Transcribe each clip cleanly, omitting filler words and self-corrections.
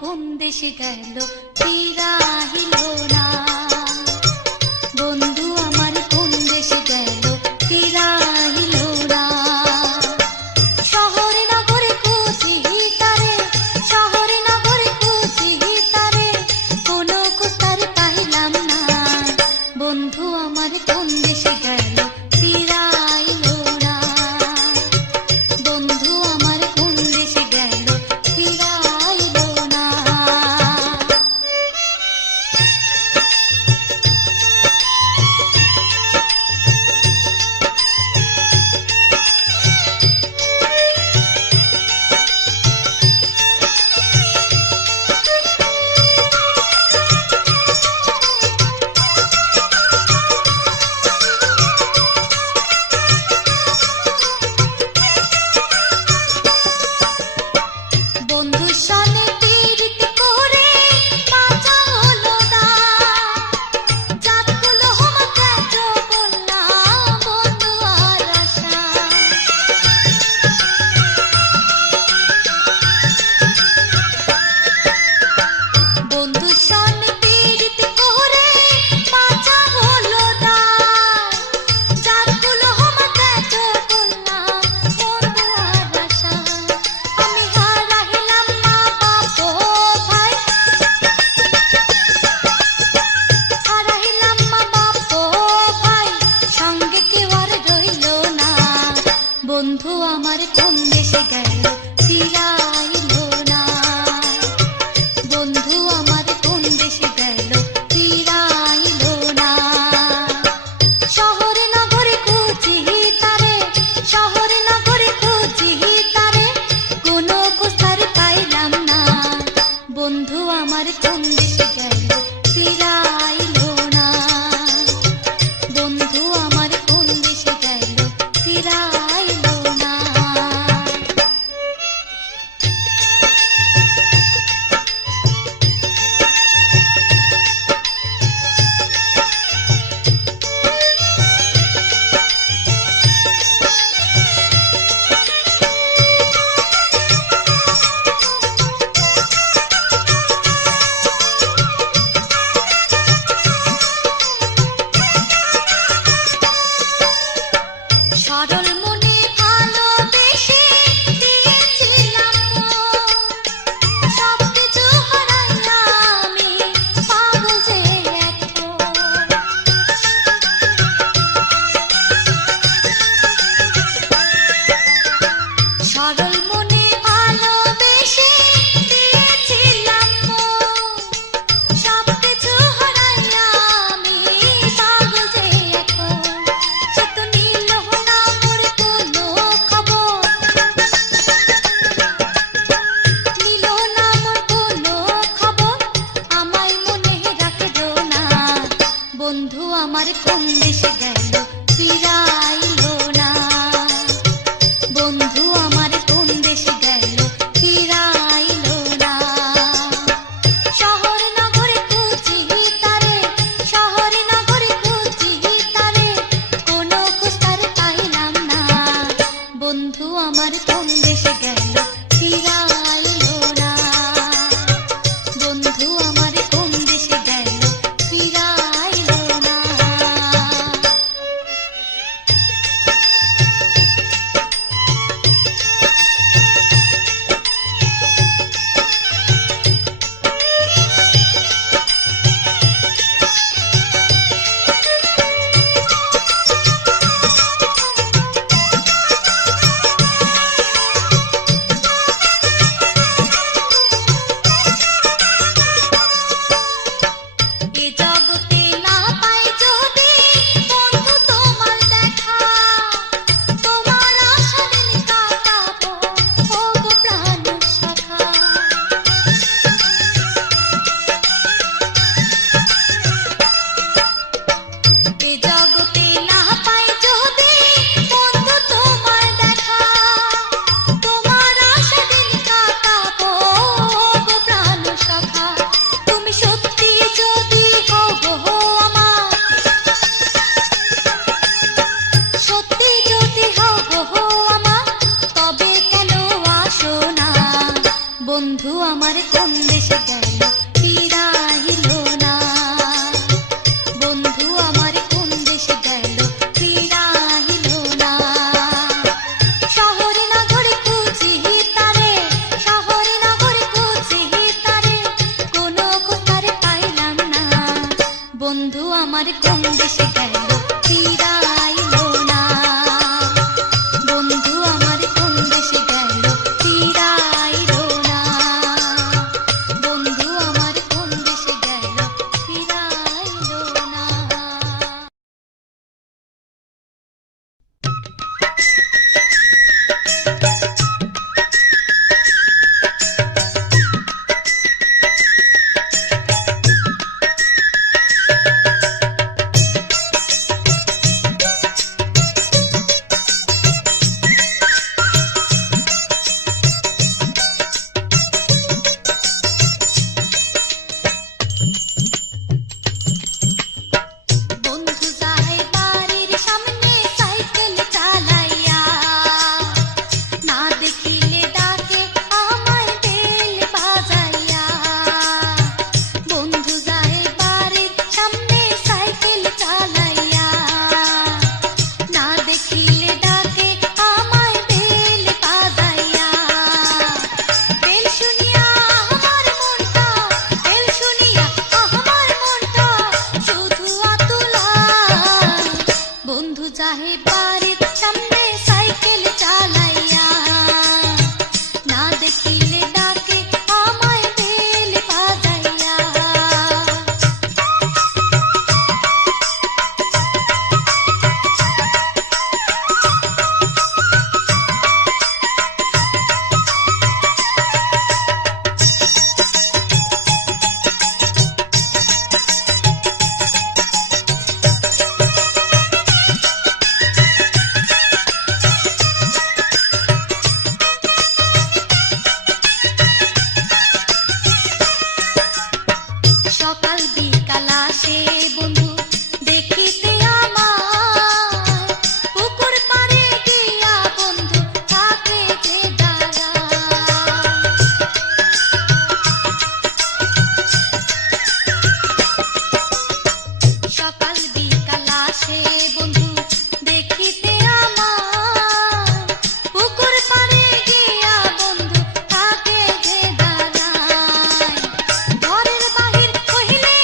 কোন দেশে গেল ফিরাহিল না। বন্ধু আমার কোন দেশে গেল ফিরাহিল না। শহরে নগরে খুঁজি তারে, শহরে নগরে খুঁজি তারে, কোনো খোঁজ তারে পাইলাম না। বন্ধু আমার কোন দেশে গেল ফিরাইল না। বন্ধু আমার কোন দেশে গেল ফিরাইল না। বন্ধুর সনে পীড়িত করে বাঁচা হলো না। জাতগুলো হোমাকে তো বললাম বন্ধু আর আশা। বন্ধুর সনে পীড়িত করে বাঁচা হলো না। জাতগুলো হোমাকে তো বললাম বন্ধু আর আশা। আমি হারাইলাম মা বাপ ও ভাই, হারাইলাম মা বাপ ও ভাই, সঙ্গে কেউ আর রইল না। বন্ধু আমার কোন দেশে গেল ফিরাইল না। বন্ধু আমার কোন দেশে গেল ফিরাইল না। শহরে নগরে খুঁজি তারে, শহরে নগরে খুঁজি তারে, কোনো খোঁজ তারে পাইলাম না। বন্ধু আমার কোন দেশে গেল ফিরাইল না। বন্ধু আমার কোন দেশে গেল ফিরাইল না। সরল মনে ভালোবেসে দিয়েছিলাম মন, সবকিছু হারাইয়া আমি পাগল যে এখন। সরল মনে ভালোবেসে দিয়েছিলাম মন, সবকিছু হারাইয়া আমি পাগল যে এখন। সে তো নিল না মোর কোনো খবর, নিল না মোর কোনো খবর, আমায় মনে রাখল না। বন্ধু আমার কোন দেশে গেল ফিরাইল না। বন্ধু আমার কোন দেশে গেল ফিরাইল না। শহরে নগরে খুঁজি তারে, শহরে নগরে খুঁজি তারে, কোনো খোঁজ তারে পাইলাম না। বন্ধু আমার কোন দেশে গেল ফিরাইল না। বন্ধু আমার কোন দেশে গেল ফিরাইল না। আমার কোন দেশে গেল ফিরাইলো না, বন্ধু আমার কোন দেশে গেল ফিরাইলো না, বন্ধু আমার কোন দেশে গেল ফিরাইলো না। বন্ধু যায় বাড়ির সামনে সাইকেল চালাইয়া, না দেখিলে ডাকে আমায় বেল বাজাইয়া, বন্ধু যায় বাড়ির সামনে সাইকেল চালাইয়া, না দেখিলে ডাকে আমায় বেল বাজাইয়া, বেল শুনিয়া আমার মনটা, বেল শুনিয়া আমার মনটা শুধু আতুলায়, বন্ধু যাহে বাড়ির সামনে সাইকেল চালাইয়া, না দেখিলে ডাকে আমায় বেল বাজাইয়া। সকাল বিকাল আসে বন্ধু দেখিতে আমায়, পুকুর পাড়ে গিয়া বন্ধু থাকে যে দাঁড়ায়, সকাল বিকাল আসে বন্ধু দেখিতে আমায়, পুকুর পাড়ে গিয়া বন্ধু থাকে যে দাঁড়ায়, ঘরের বাহির কহিলে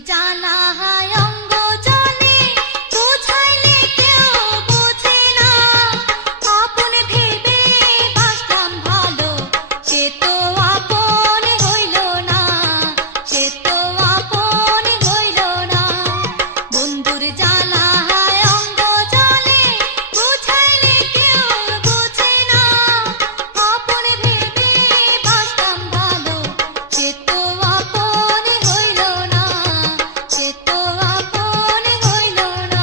জ্বালা হায় অঙ্গ জলে বুঝাইলে কেউ বোঝে না আপন ভেবে বাসলাম ভালো সে তো আপন হইল না সে তো আপন হইল না বন্ধুর জ্বালা হায় অঙ্গ জলে বুঝাইলে কেউ বোঝে না আপন ভেবে বাসলাম ভালো সে তো আপন হইল না সে তো আপন হইল না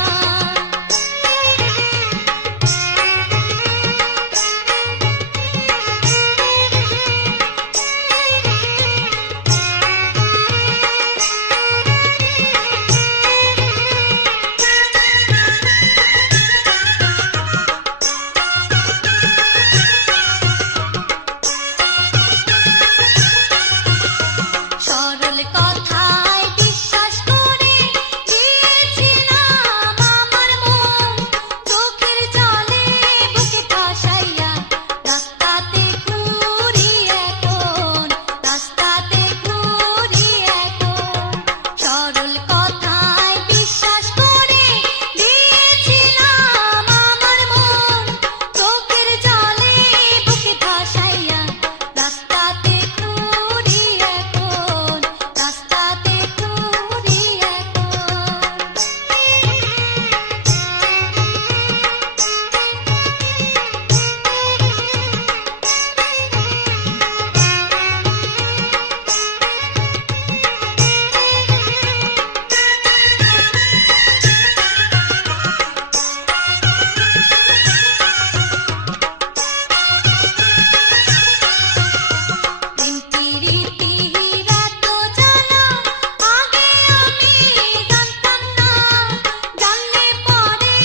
সরল কথায় বিশ্বাস করে দিয়েছিলাম আমার মন চোখের জলে বুকে ভাসাইয়া রাস্তাতে ঘুরি এখন রাস্তাতে ঘুরি এখন সরল কথায় বিশ্বাস করে দিয়েছিলাম আমার মন চোখের জলে বুকে ভাসাইয়া রাস্তাতে ঘুরি এখন রাস্তাতে ঘুরি প্রীতির এত জ্বালা আগে আমি জানতাম না জানলে পরে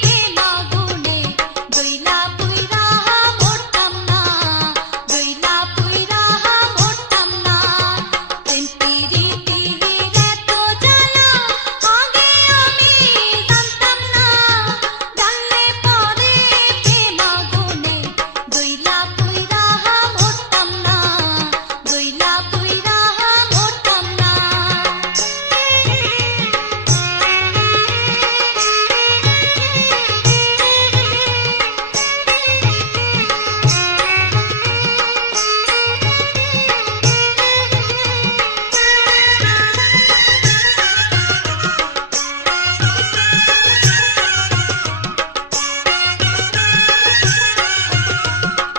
প্রেম আগুনে জইলা পুইরা মরতাম না জইলা পুইরা মরতাম না প্রীতির এত জ্বালা আগে আমি জানতাম না জানলে পরে প্রেম আগুনে জইলা পুইরা মরতাম না জইলা পুইরা মরতাম না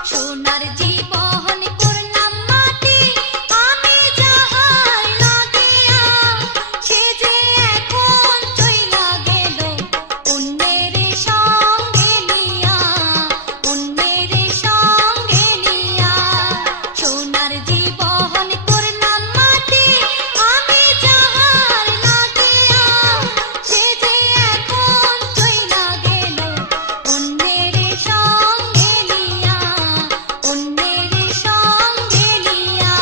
সোনার জীবন করলাম মাটি আমি যাহার লাগিয়া সে যে এখন চইলা গেল অন্যের সঙ্গে নিয়া অন্যের সঙ্গে নিয়া সোনার জীবন করলাম মাটি আমি যাহার লাগিয়া সে যে এখন চইলা গেল অন্যের সঙ্গে নিয়া অন্যের সঙ্গে নিয়া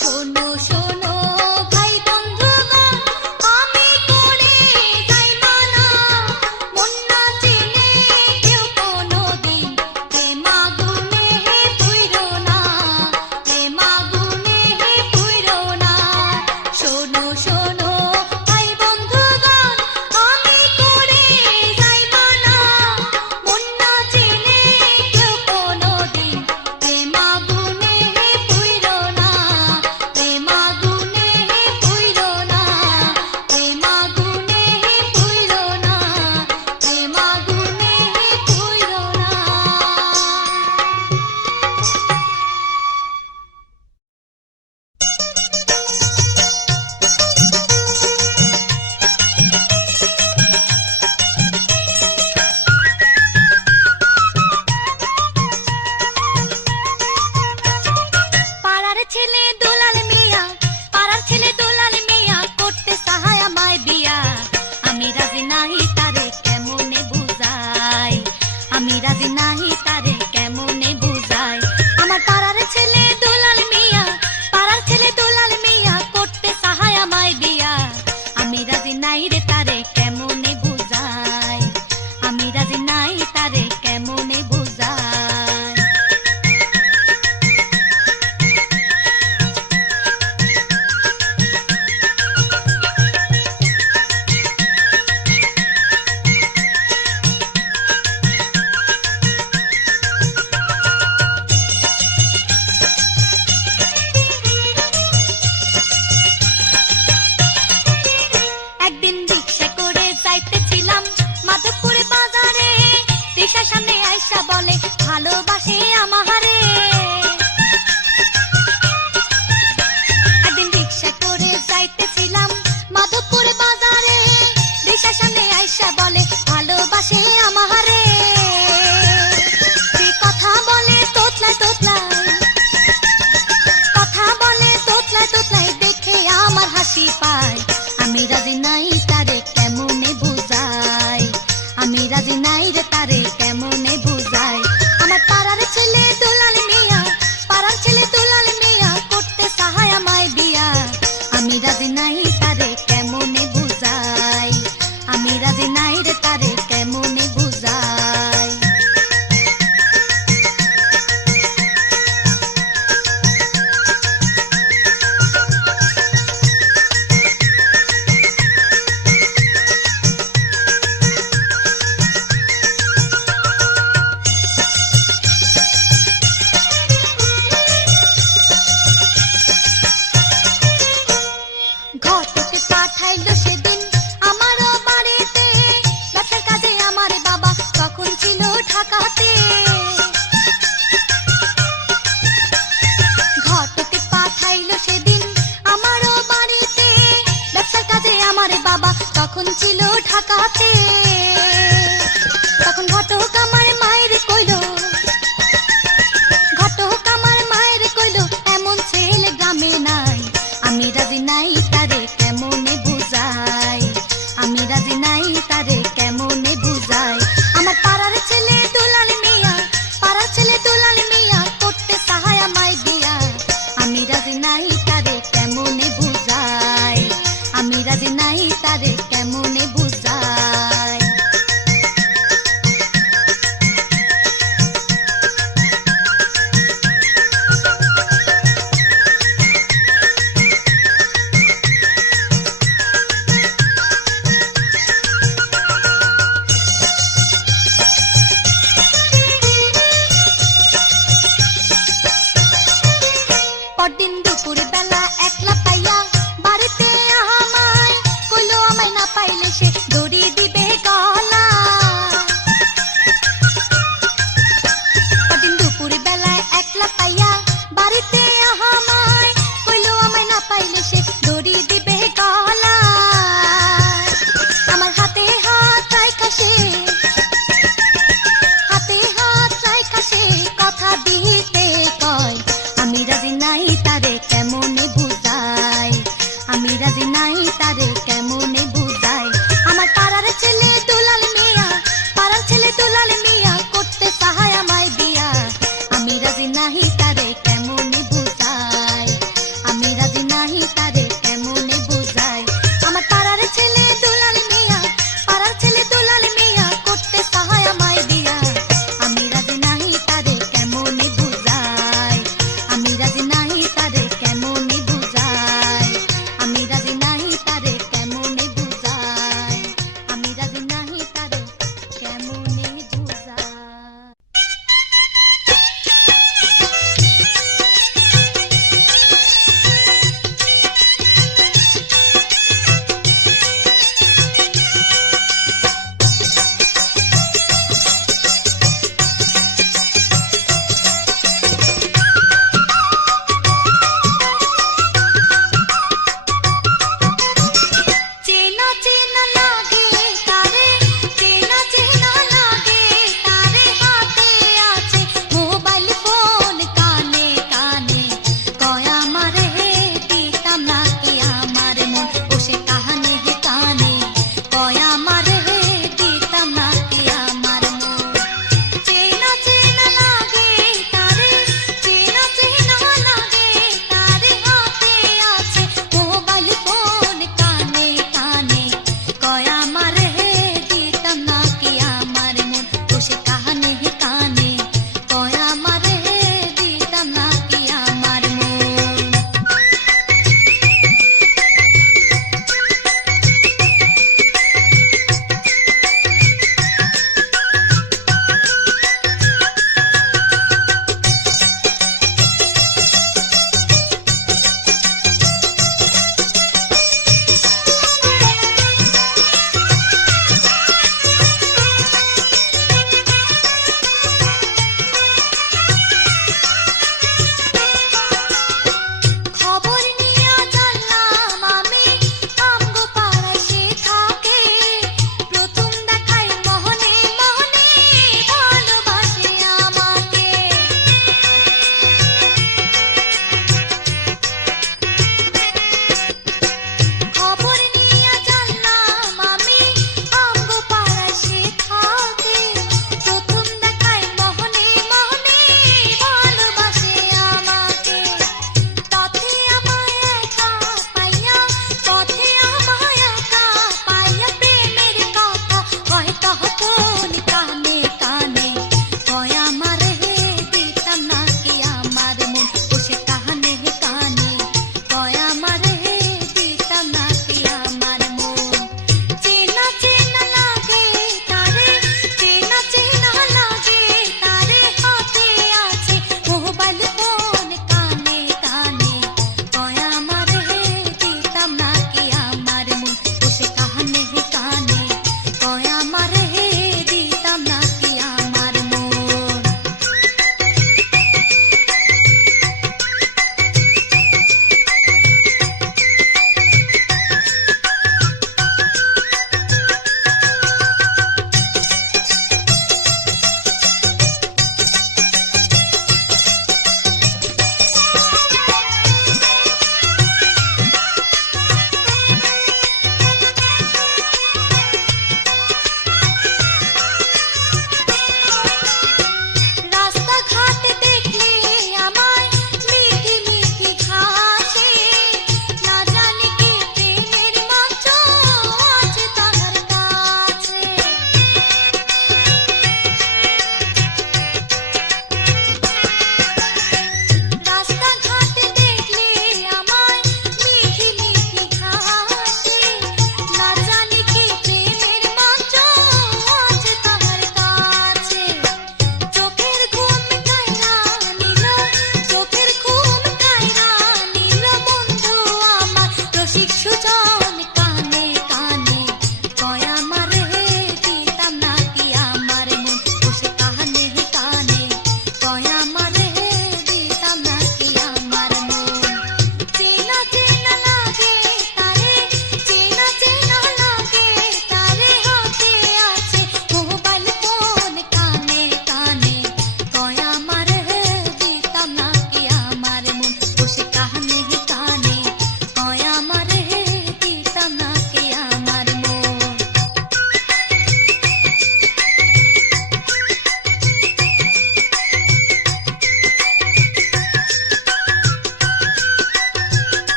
শোনো শোনো ভাই বন্ধুগণ আমি করে যাই মানা মন না চিনে কেউ কোনোদিন প্রেম আগুনে পুইরো না প্রেম আগুনে পুইরো না শোনো শোনো ভাই বন্ধুগণ আমি করে যাই মানা মন না চিনে কেউ কোনোদিন প্রেম আগুনে পুইরো না প্রেম আগুনে পুইরো না প্রেম আগুনে পুইরো না প্রেম আগুনে পুইরো না পাড়ার ছেলে দোলাল মিয়া পাড়ার ছেলে দোলাল মিয়া করতে সাহায় আমায় বিয়া আমি রাজি নাই তারে কেমনে বুঝাই আমি রাজি না তখন ছিল ঢাকাতে। তখন ঘটক আমার মায়ের কইল, ঘটক আমার মায়ের কইল, এমন ছেলে গ্রামে নাই। আমি রাজি নাই তারে কেমনে বুঝাই, আমি রাজি নাই তারে কেমনে বুঝাই। আমার পাড়ার ছেলে দুলাল মিয়া, পাড়ার ছেলে দুলাল মিয়া করতে চায় আমায় বিয়া। আমি রাজি নাই তারে কেমনে বুঝাই, আমি রাজি নাই তারে কেমনে বুঝাই। পরদিন দুপুর বেলা একলা পাইয়া বাড়িতে আমায় কইলো, আমায় না পাইলে সে দড়ি দিবে গলা। পরদিন দুপুর বেলা একলা পাইয়া বাড়িতে আমায় কইলো, আমায় না পাইলে সে দড়ি দিবে গলা। আমার হাতে হাত রাইখা সে, হাতে হাত রাইখা সে কথা দিতে কয়, আমি রাজি নাই তারে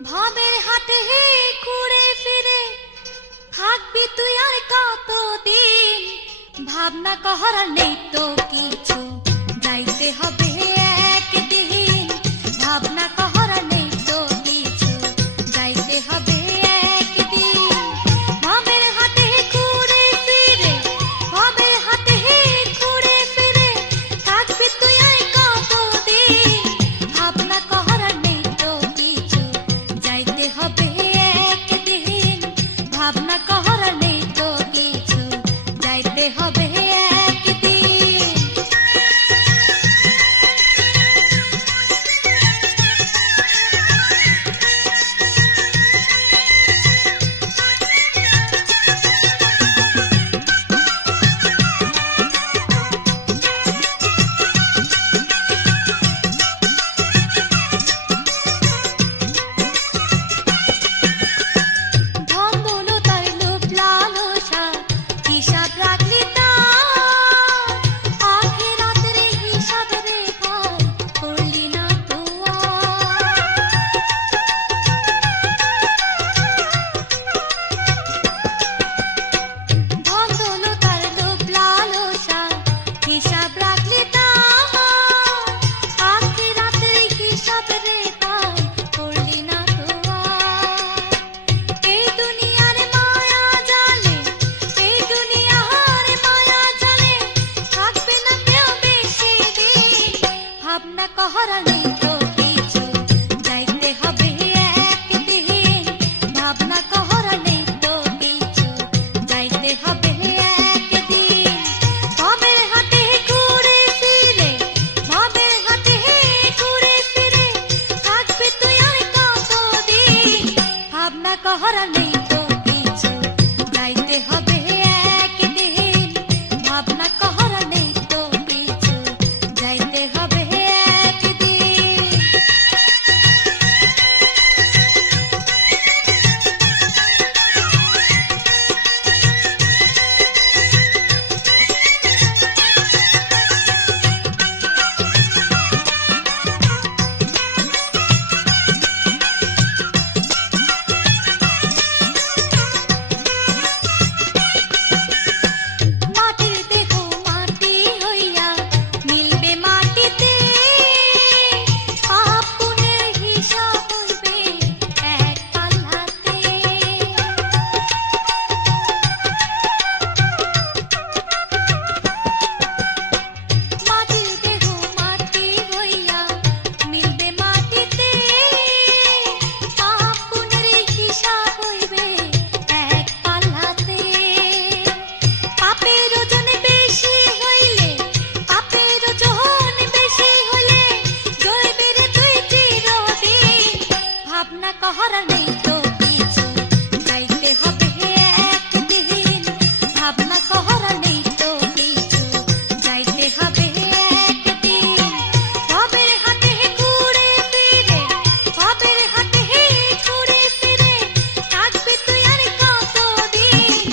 ভাবের হাতে ঘুরে ফিরে থাকবি তুই আর কতদিন, ভাবনা কহরা নেই তো কিছু, যাইতে হবে একদিন, ভাবনা কহরা নেই তো কিছু, যাইতে হবে একদিন। ভাবের হাতে ঘুরে ফিরে, ভাবের হাতে ঘুরে ফিরে থাকবি তুই আর কতদিন, ভাবনা কহরা নেই তো কিছু, যাইতে হবে একদিন, ভাবনা কহরা নেই তো কিছু, যাইতে হবে একদিন। ধনদৌলতার লোভ লালসা হিসাব রাখলি তার, আখিরাতের হিসাব রে ভাই করলি না তো আর। ধনদৌলতার লোভ লালসা হিসাব রাখলি তার, আখিরাতের হিসাব রে ভাই করলি না তো আর। এই দুনিয়ার মায়া জালে, এই দুনিয়ার মায়া জালে থাকবে না কেউ বেশি দিন, ভাবনা কহরা নেই তো কিছু, যাইতে হবে একদিন, ভাবনা কহরা নেই তো কিছু, যাইতে হবে একদিন। ভাবের হাতে ঘুরে ফিরে, ভাবের হাতে ঘুরে ফিরে থাকবি তুই আর কতদিন, ভাবনা কহরা নেই তো কিছু, যাইতে হবে একদিন, ভাবনা কহরা নেই তো কিছু, যাইতে হবে একদিন। মাটির দেহ মাটি হইয়া মিলবে মাটিতে, পাপ পুণ্যের হিসাব হইবে এক পাল্লাতে। মাটির দেহ মাটি হইয়া মিলবে মাটিতে, পাপ পুণ্যের হিসাব হইবে এক পাল্লাতে। পাপের ওজন বেশি হইলে, পাপের ওজন বেশি হইলে জ্বলবি রে তুই চিরদিন, ভাবনা কহরা নেই তো কিছু, যাইতে হবে একদিন, ভাবনা কহরা নেই তো কিছু, যাইতে হবে একদিন। ভাবের হাতে ঘুরে ফিরে, ভাবের হাতে ঘুরে ফিরে থাকবি তুই আর কতদিন,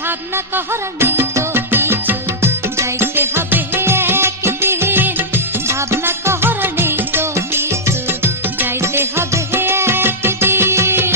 ভাবনা কহরা নেই তো কিছু, যাইতে হবে একদিন, ভাবনা কহরা নেই তো কিছু, যাইতে হবে একদিন।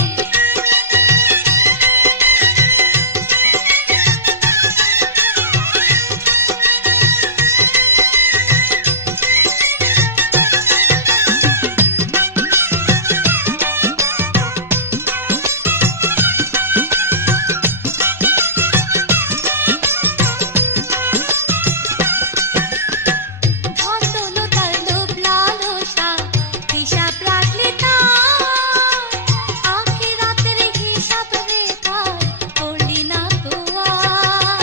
ধনদৌলতার লোভ লালসা হিসাব রাখলি তার, আখিরাতের হিসাব রে ভাই করলি না তো আর।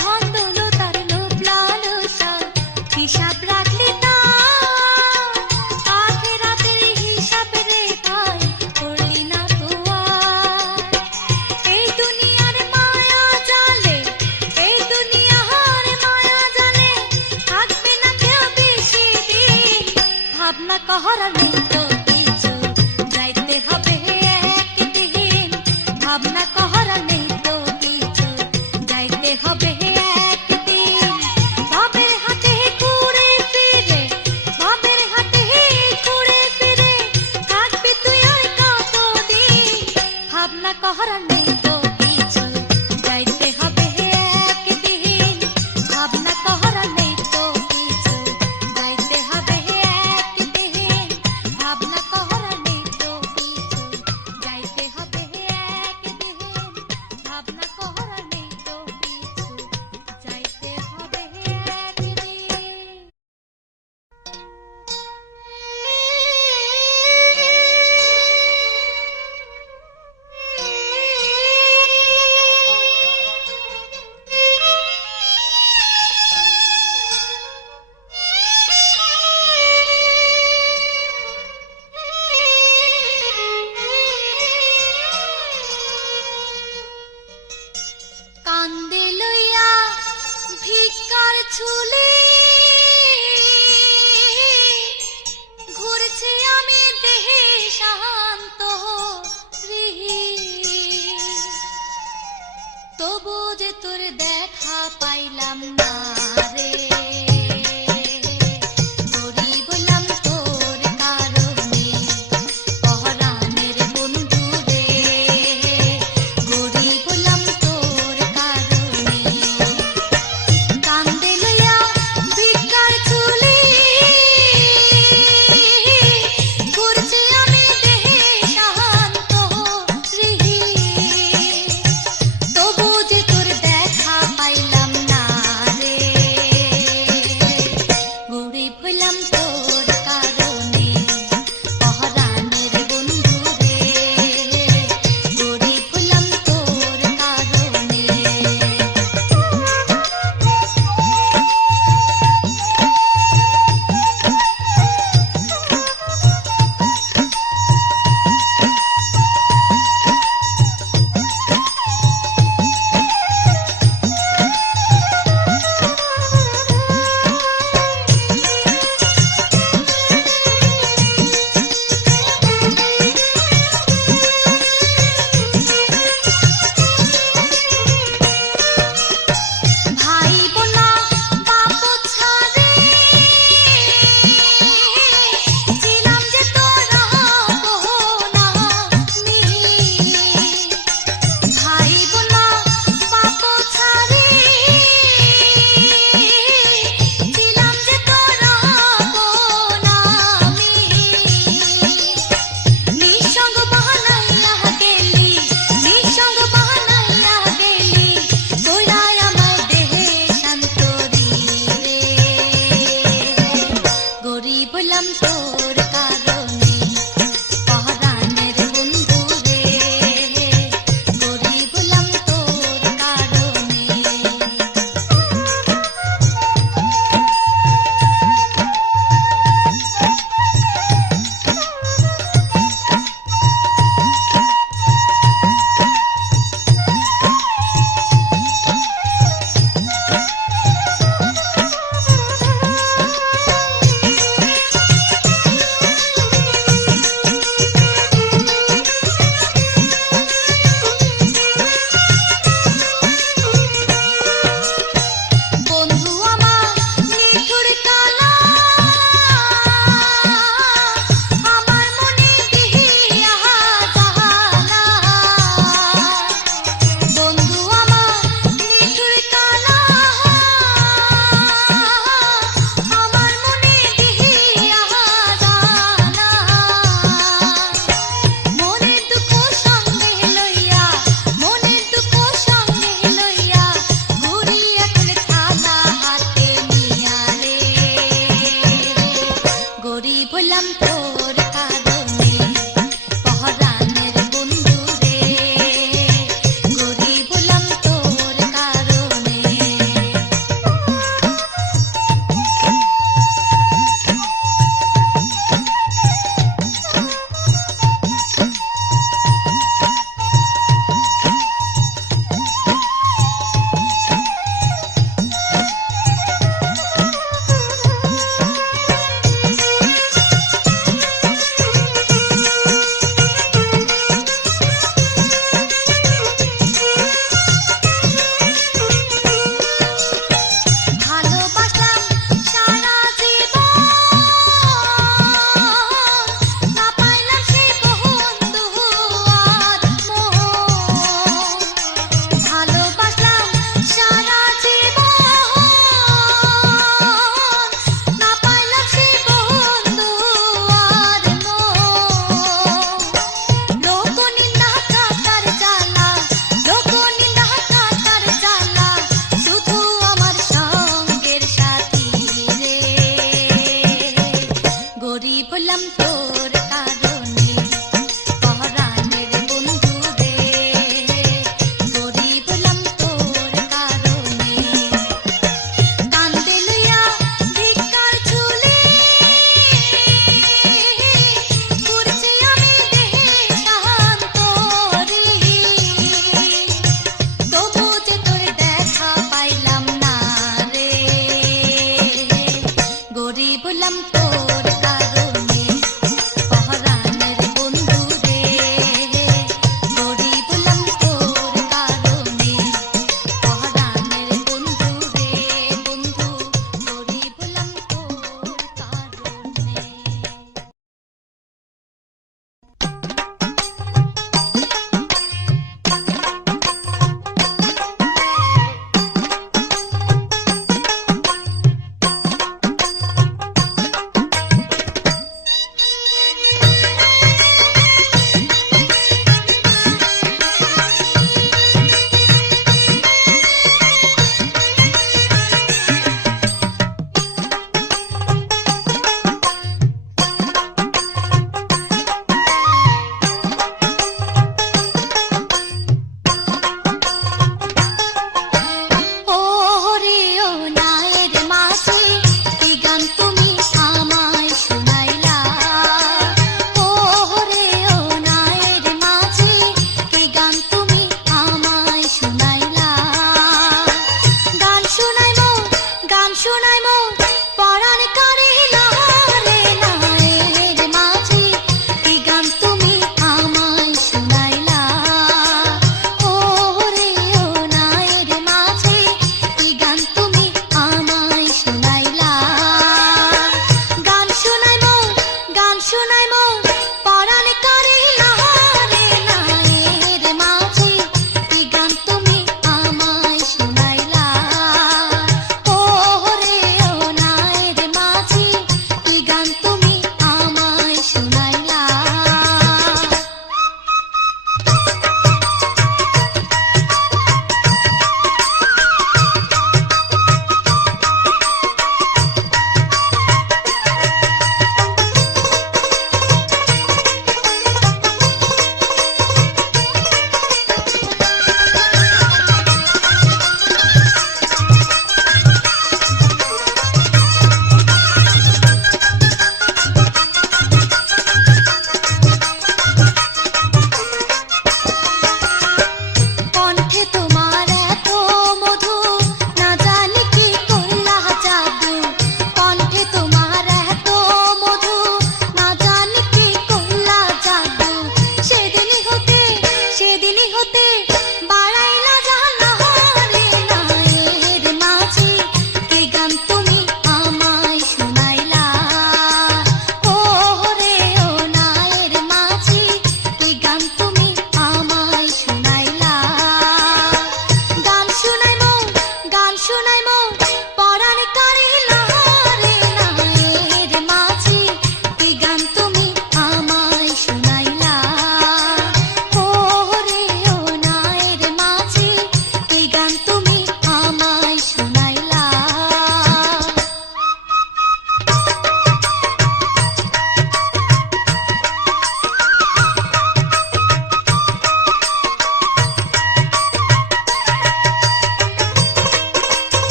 ধনদৌলতার লোভ লালসা হিসাব রাখলি তার, আখিরাতের হিসাব রে ভাই করলি না তো আর। এই দুনিয়ার মায়া জালে, এই দুনিয়ার মায়া জালে থাকবে না কেউ বেশি দিন, ভাবনা কহরা নেই তো কিছু, যাইতে হবে একদিন, ভাবনা কহরা নেই তো কিছু, যাইতে হবে একদিন। ভাবের হাতে তোর দেখা পাইলাম না রে, গরিব হলাম তোর কারণে, পরাণের বন্ধু রে, গরিব হলাম তোর কারণে। কান্দে লইয়া ভিক্ষার চুলি, ঘুরছি আমি দেহে শান্ত রিহি, তবু যে তোর দেখা পাইলাম না রে,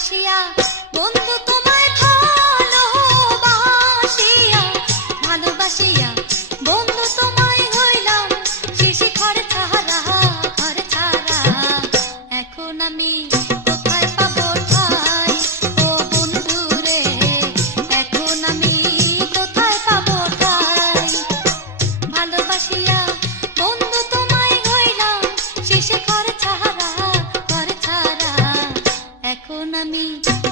ভালোবাসিয়া বন্ধু তোমায় ভালোবাসিয়া ভালোবাসিয়া বন্ধু তোমায় হইলাম শিশি ঘর ছাড়া এখন আমি কোথায় পাবো ঠাই ও বন্ধু রে এখন আমি কোথায় পাবো ঠাই ভালোবাসিয়া বন্ধু তোমায় হইলাম শিশি ঘর ছাড়া এখন আমি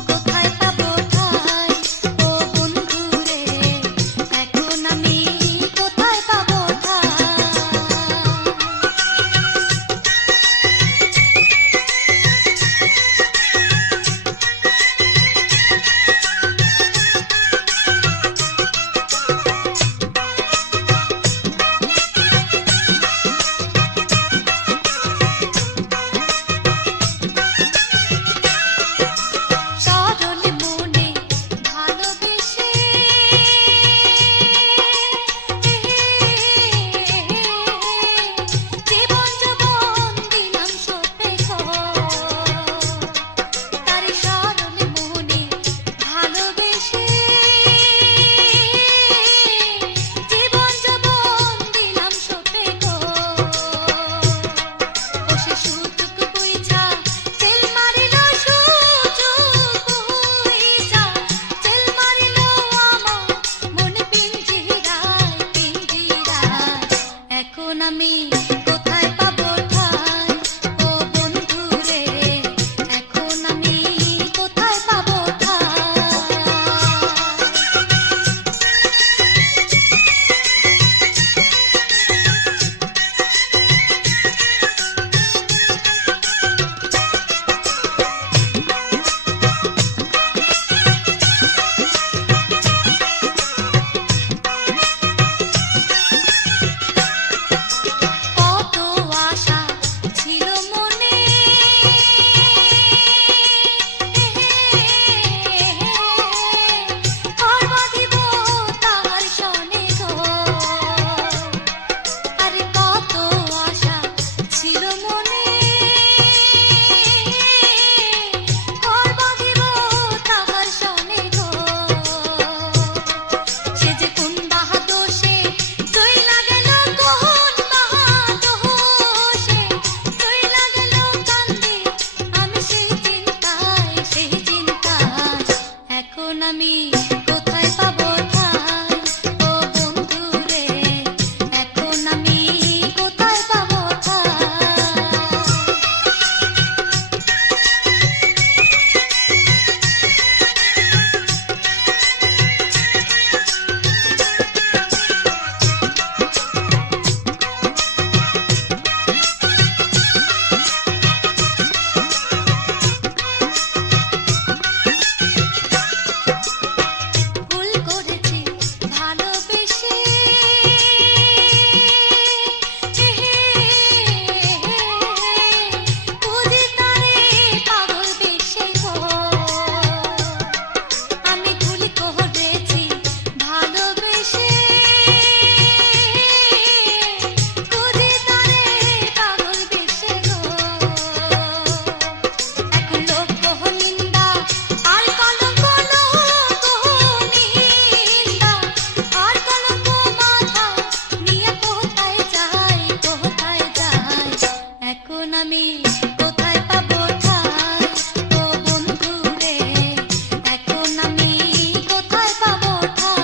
কোথায় পাবো ঠাই ও বন্ধু রে এখন আমি কোথায় পাবো ঠাই সরল মনে ভালোবেসে জীবন যৌবন দিলাম সপে গো তার সরল মনে ভালোবেসে জীবন যৌবন দিলাম সপে গো ও সে সুযোগ বুঝা চেল মারিল সুযোগ বুঝা চেল মারিল আমার মনে পিঞ্জিরায় এখন আমি কোথায় পাবো ঠাই ও বন্ধু রে এখন আমি কোথায় পাবো ঠাই কত আশা ছিল মনে ঘর বাঁধিব তাহার সনে গো আরে কত আশা ছিল মনে ঘর বাঁধিব তাহার সনে গো সে যে কোন বাহাদোষে চইলা গেল কোন বাহাদোষে চইলা গেল কান্দে আমি সেই চিন্তায় এখন আমি কোথায় পাবো ঠাই ও বন্ধু রে এখন আমি কোথায় পাবো ঠাই ভুল করেছি ভালোবেসে বুঝি তারে পাগল বেশে গো আমি ভুল করেছি ভালোবেসে বুঝি তারে পাগল বেশে গো এখন লোক নিন্দা আর কলঙ্ক নিন্দা আর কলঙ্ক মাথা নিয়ে কোথায় যাই এখন আমি কোথায় পাবো ঠাই ও বন্ধু রে এখন আমি কোথায় পাবো ঠাই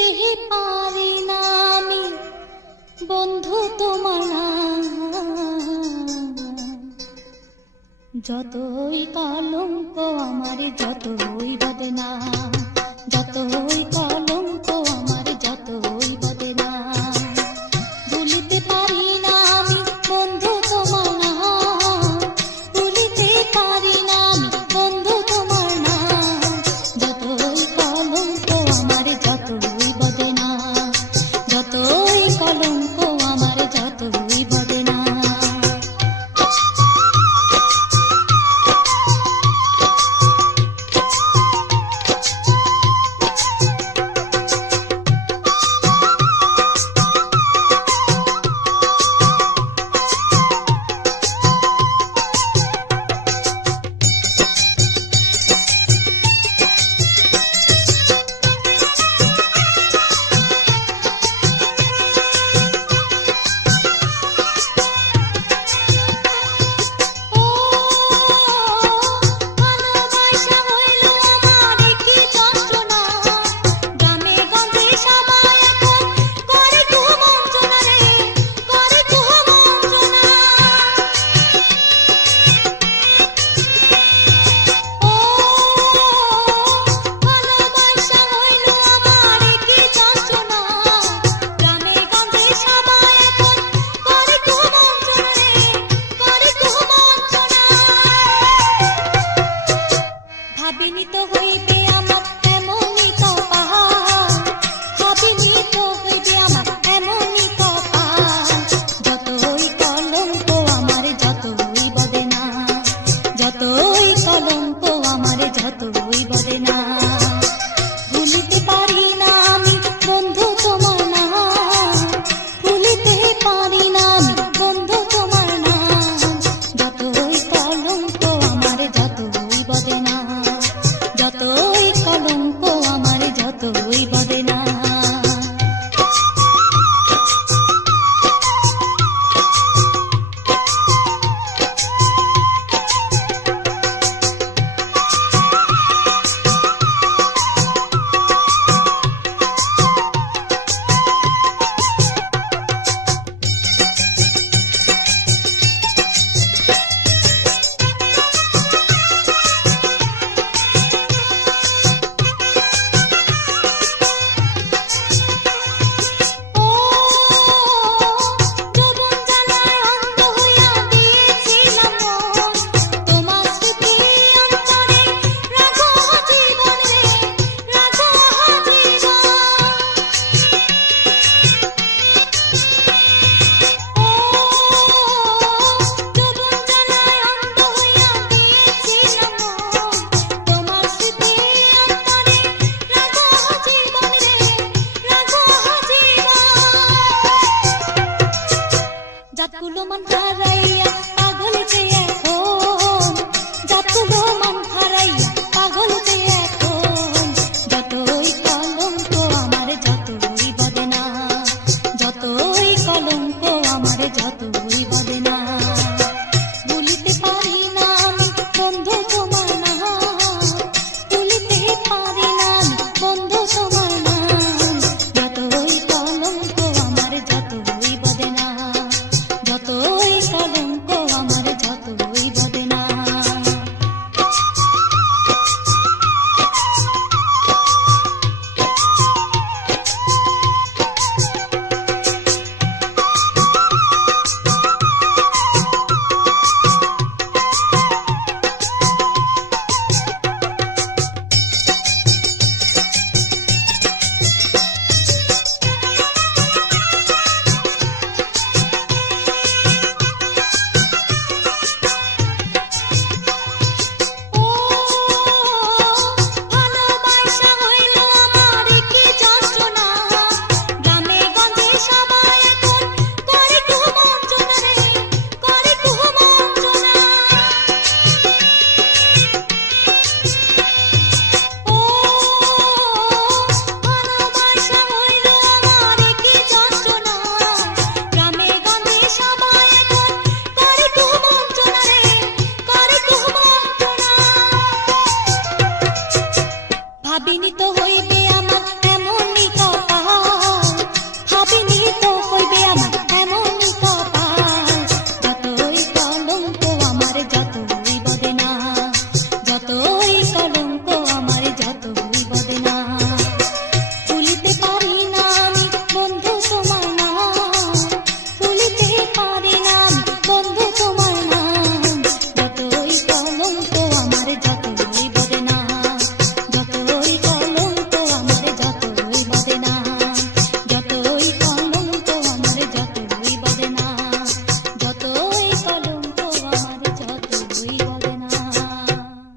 ভুলতে পারি না আমি বন্ধু তোমার নাম। যতই কলঙ্ক আমার, যতই বদনাম, যতই